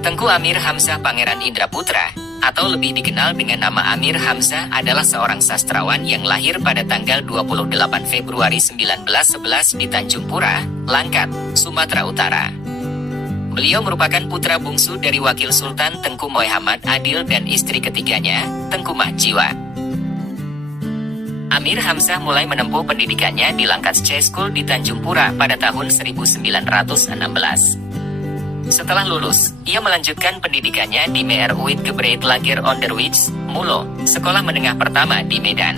Tengku Amir Hamzah Pangeran Indra Putra, atau lebih dikenal dengan nama Amir Hamzah, adalah seorang sastrawan yang lahir pada tanggal 28 Februari 1911 di Tanjung Pura, Langkat, Sumatera Utara. Beliau merupakan putra bungsu dari Wakil Sultan Tengku Muhammad Adil dan istri ketiganya, Tengku Mahjiwa. Amir Hamzah mulai menempuh pendidikannya di Langkat School di Tanjung Pura pada tahun 1916. Setelah lulus, ia melanjutkan pendidikannya di Meer Uitgebreid Lager Onderwijs, Mulo, sekolah menengah pertama di Medan.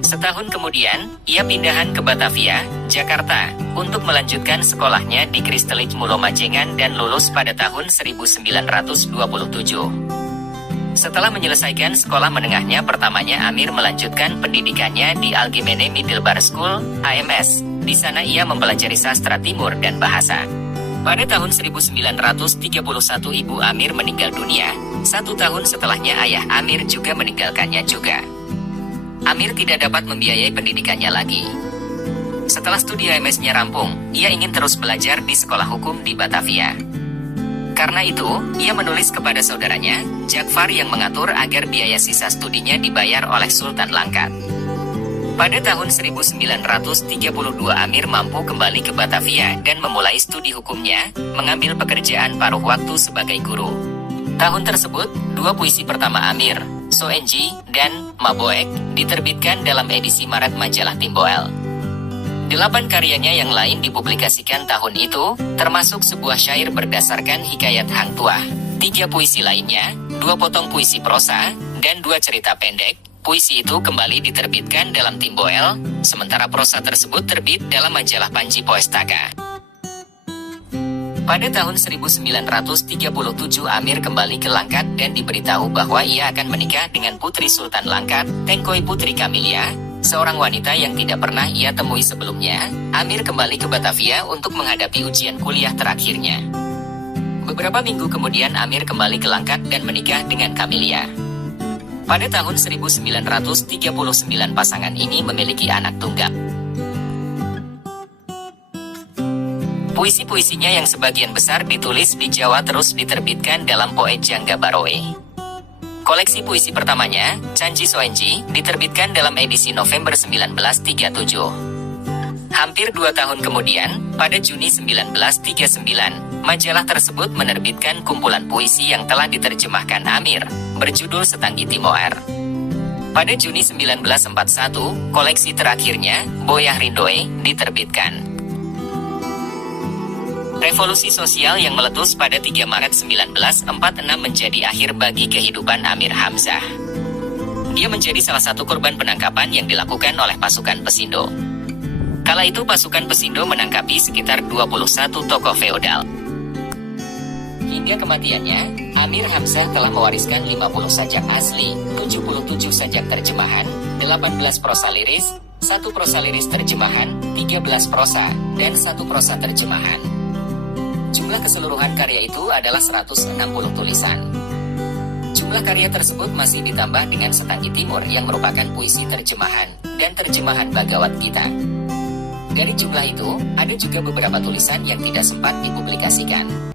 Setahun kemudian, ia pindahan ke Batavia, Jakarta, untuk melanjutkan sekolahnya di Christelich Mulo Majengan dan lulus pada tahun 1927. Setelah menyelesaikan sekolah menengahnya pertamanya, Amir melanjutkan pendidikannya di Algemene Middelbare School, AMS. Di sana ia mempelajari sastra Timur dan bahasa. Pada tahun 1931 ibu Amir meninggal dunia, 1 tahun setelahnya ayah Amir juga meninggalkannya juga. Amir tidak dapat membiayai pendidikannya lagi. Setelah studi AMS-nya rampung, ia ingin terus belajar di sekolah hukum di Batavia. Karena itu, ia menulis kepada saudaranya, Jakfar, yang mengatur agar biaya sisa studinya dibayar oleh Sultan Langkat. Pada tahun 1932 Amir mampu kembali ke Batavia dan memulai studi hukumnya, mengambil pekerjaan paruh waktu sebagai guru. Tahun tersebut, 2 puisi pertama Amir, Soenji, dan Maboek, diterbitkan dalam edisi Maret majalah Timboel. 8 karyanya yang lain dipublikasikan tahun itu, termasuk sebuah syair berdasarkan hikayat Hang Tuah, 3 puisi lainnya, 2 potong puisi prosa, dan 2 cerita pendek. Puisi itu kembali diterbitkan dalam Timboel, sementara prosa tersebut terbit dalam majalah Panji Poestaka. Pada tahun 1937 Amir kembali ke Langkat dan diberitahu bahwa ia akan menikah dengan putri Sultan Langkat, Tengkoy Putri Kamilia, seorang wanita yang tidak pernah ia temui sebelumnya. Amir kembali ke Batavia untuk menghadapi ujian kuliah terakhirnya. Beberapa minggu kemudian Amir kembali ke Langkat dan menikah dengan Kamilia. Pada tahun 1939 pasangan ini memiliki anak tunggal. Puisi-puisinya yang sebagian besar ditulis di Jawa terus diterbitkan dalam Poet Jangga Baroe. Koleksi puisi pertamanya, Canji Soenji, diterbitkan dalam edisi November 1937. Hampir 2 tahun kemudian, pada Juni 1939, majalah tersebut menerbitkan kumpulan puisi yang telah diterjemahkan Amir, berjudul Setanggi Timoer. Pada Juni 1941, koleksi terakhirnya, Boyah Rindoe, diterbitkan. Revolusi sosial yang meletus pada 3 Maret 1946 menjadi akhir bagi kehidupan Amir Hamzah. Dia menjadi salah satu korban penangkapan yang dilakukan oleh pasukan Pesindo. Kala itu pasukan Pesindo menangkapi sekitar 21 tokoh feodal. Hingga kematiannya, Amir Hamzah telah mewariskan 50 sajak asli, 77 sajak terjemahan, 18 prosa liris, 1 prosa liris terjemahan, 13 prosa, dan 1 prosa terjemahan. Jumlah keseluruhan karya itu adalah 160 tulisan. Jumlah karya tersebut masih ditambah dengan Setanggi Timur yang merupakan puisi terjemahan dan terjemahan Bhagavad Gita. Dari jumlah itu, ada juga beberapa tulisan yang tidak sempat dipublikasikan.